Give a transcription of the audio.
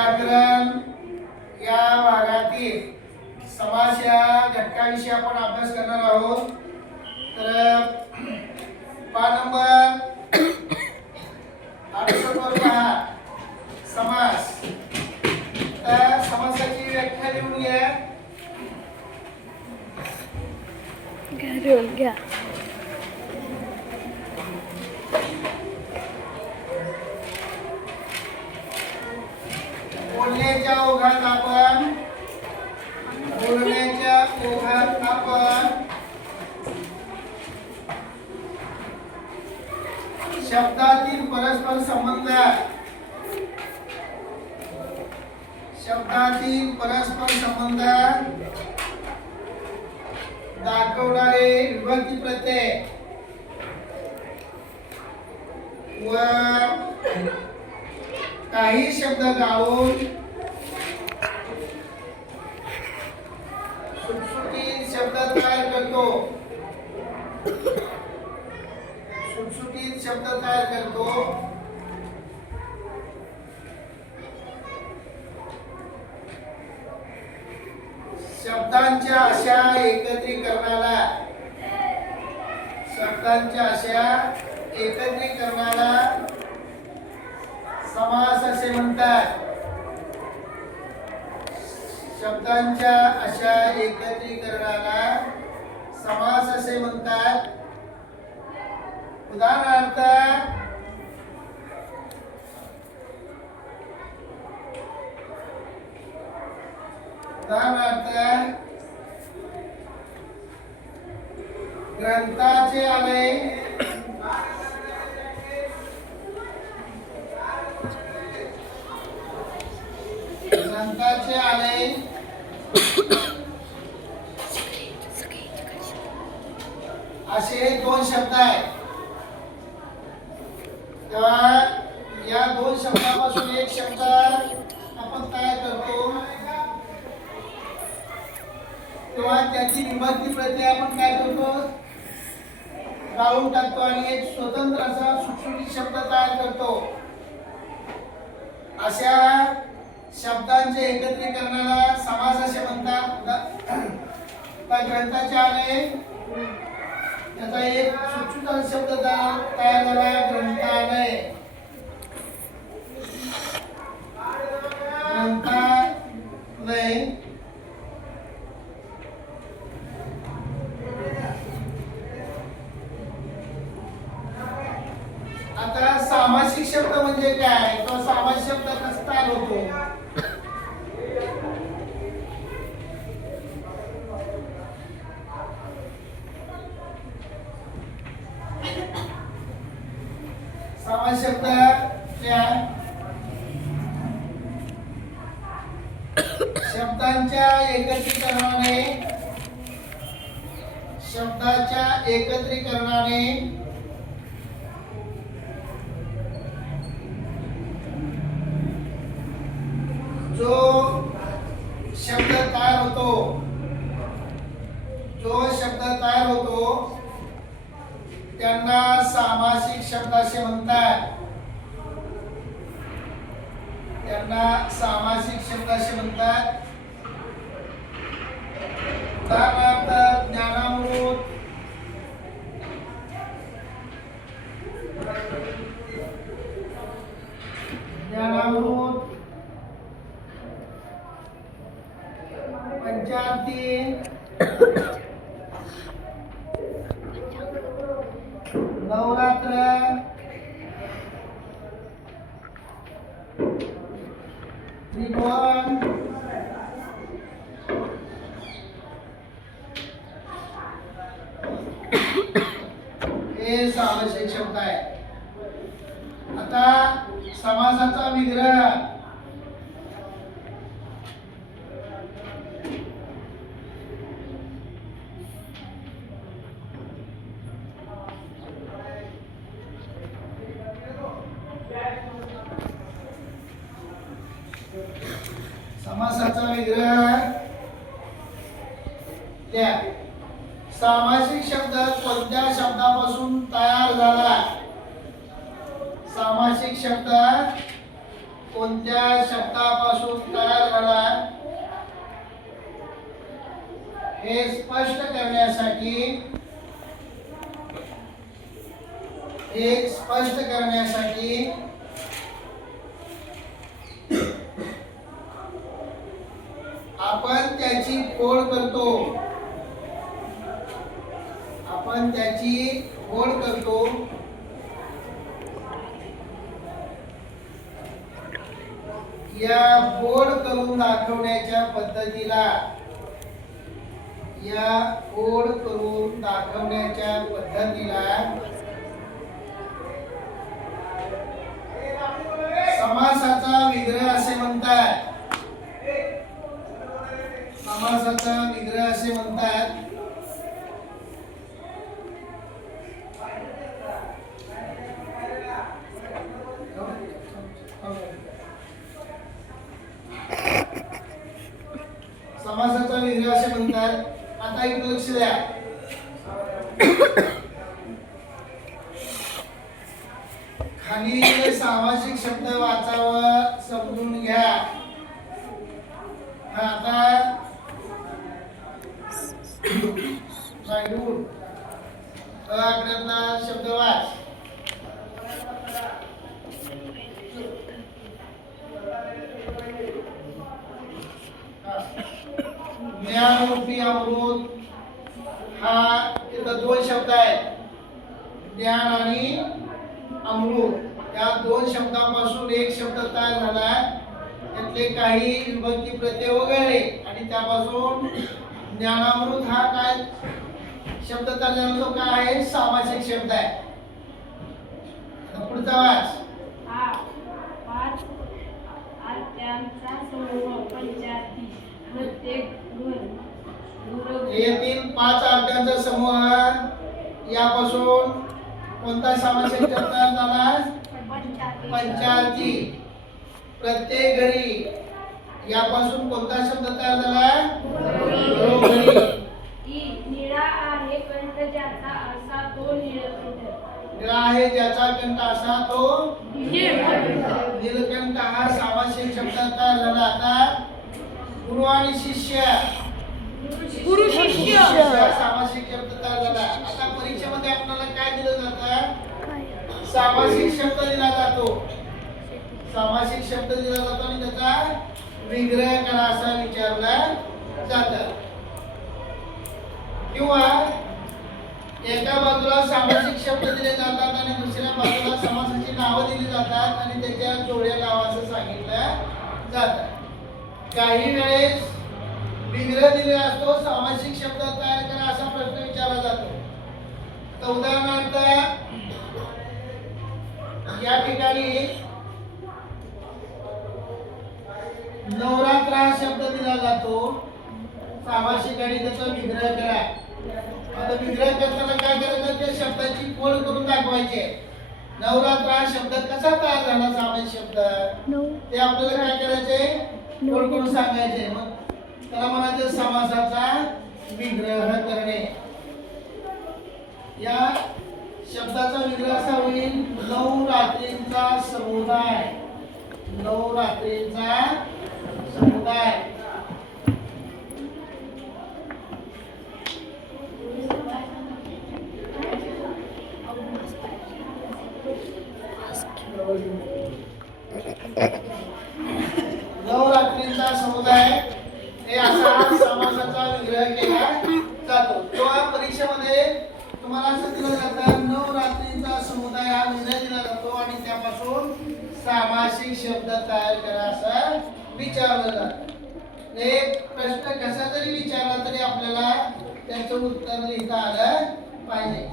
व्याकरण या भागातील समास या घटकाविषयी आपण अभ्यास करणार आहोत. तर पान नंबर 68 वर पहा समास. तर समासाची व्याख्या लिहून घ्या. बोलण्याच्या ओघात आपण शब्दातील परस्पर संबंध दाखवणारे विभक्ती प्रत्यय व काही शब्द गाळून सुटसुटीत शब्द तयार करतो. शब्दांच्या अशा एकत्रीकरणाला समास असे म्हणतात. शब्दांच्या अशा एकत्रीकरणाला समास असे म्हणतात. उदाहरणार्थ ग्रंथाचे आले असे दोन शब्द आहेत. तेव्हा या दोन शब्दापासून एक शब्द आपण तयार करतो तेव्हा त्याची विभक्ती प्रत्यय आपण काय करतो, गाळून टाकतो आणि एक स्वतंत्र असा सुटसुटीत शब्द तयार करतो. अशा शब्दांचे एकत्रीकरणाला समास असे म्हणतात. त्या ग्रंथाचे आले त्याचा एक सुटसुटीत शब्द तयार झाला, ग्रंथालय. आता सामासिक शब्द म्हणजे काय, तो सामासिक शब्द कसा तयार होतो. समास शब्द शब्दाच्या एकत्रीकरणाने जो शब्द तयार होतो त्यांना सामासिक शब्द असे म्हणतात. उदाहरणार्थ ज्ञानामृत, पंचार्थी, नवरात्र, त्रिभुवन, हे सामासिक शब्द आहे. आता समासाचा विग्रह. समासाचा विग्रह त्या सामासिक शब्द कोणत्या शब्दापासून तयार झाला. सामासिक शब्द कोणत्या शब्दापासून तयार झाला हे स्पष्ट करण्यासाठी आपण त्याची फोड करतो या फोड करून दाखवण्याच्या पद्धतीला समासाचा विग्रह असे म्हणतात. आता इकडे लक्ष द्या. खाली सामासिक शब्द वाचावा, समजून घ्या. आता साइडून आकड्यातला शब्द वाच. ज्ञानरूपी अमृत हा इथं दोन शब्द आहेत. ज्ञान आणि अमृत या दोन शब्दांपासून एक शब्द तयार झाला. त्यातले काही विभक्ती प्रत्यय वगैरे आणि त्यापासून ज्ञानामृत हा काय शब्द तयार झाला. तो काय आहे? सामासिक शब्द आहे. पुढचा वाच. पाच आत्यांचा समूह पंचायती प्रत्येक येथील पाच आत्यांचा समूह यापासून कोणता सामासिक शब्द तयार झाला? पंचायती. प्रत्येक घरी यापासून कोणता शब्द तयार झाला? घरोघरी. निळा आहे कंठ ज्याचा असा तो नीलकंठ. निळा आहे ज्याचा कंठ असा तो नीलकंठ हा सामासिक शब्द तयार झाला. आता गुरु आणि शिष्य सामासिक शब्द तयार झाला. आता परीक्षेमध्ये आपल्याला काय दिलं जातं? सामासिक शब्द दिला जातो आणि त्याचा विग्रह करा असा विचारला जातं. किंवा एका बाजूला सामासिक शब्द दिले जातात आणि दुसऱ्या बाजूला समासाची नावं दिली जातात आणि त्याच्या जोड्या लावा असं सांगितलं जातं. काही वेळेस विग्रह दिलेला असतो, सामासिक शब्द तयार करा असा प्रश्न विचारला जातो. तर उदाहरणार्थ या ठिकाणी नवरात्र हा शब्द दिला जातो सामासिक आणि त्याचा विग्रह करा. आता विग्रह करताना काय करायचं? त्या शब्दाची फोड करून दाखवायची. नवरात्र हा शब्द कसा तयार झाला सामासिक शब्द ते आपल्याला काय करायचे? फोड करून सांगायचे. मग त्याला म्हणायचं समासाचा विग्रह करणे. या शब्दाचा विग्रह असा होईल नवरात्रींचा समुदाय. नवरात्रींचा समुदाय हे असा समासाचा विग्रह केला जातो. तेव्हा परीक्षेमध्ये तुम्हाला असं दिलं जातं नवरात्रींचा समुदाय हा विग्रह दिला जातो आणि त्यापासून सामासिक शब्द तयार करा असं विचारलं जातं. एक प्रश्न कसा जरी विचारला तरी आपल्याला त्याचं उत्तर लिहिता आलं पाहिजे.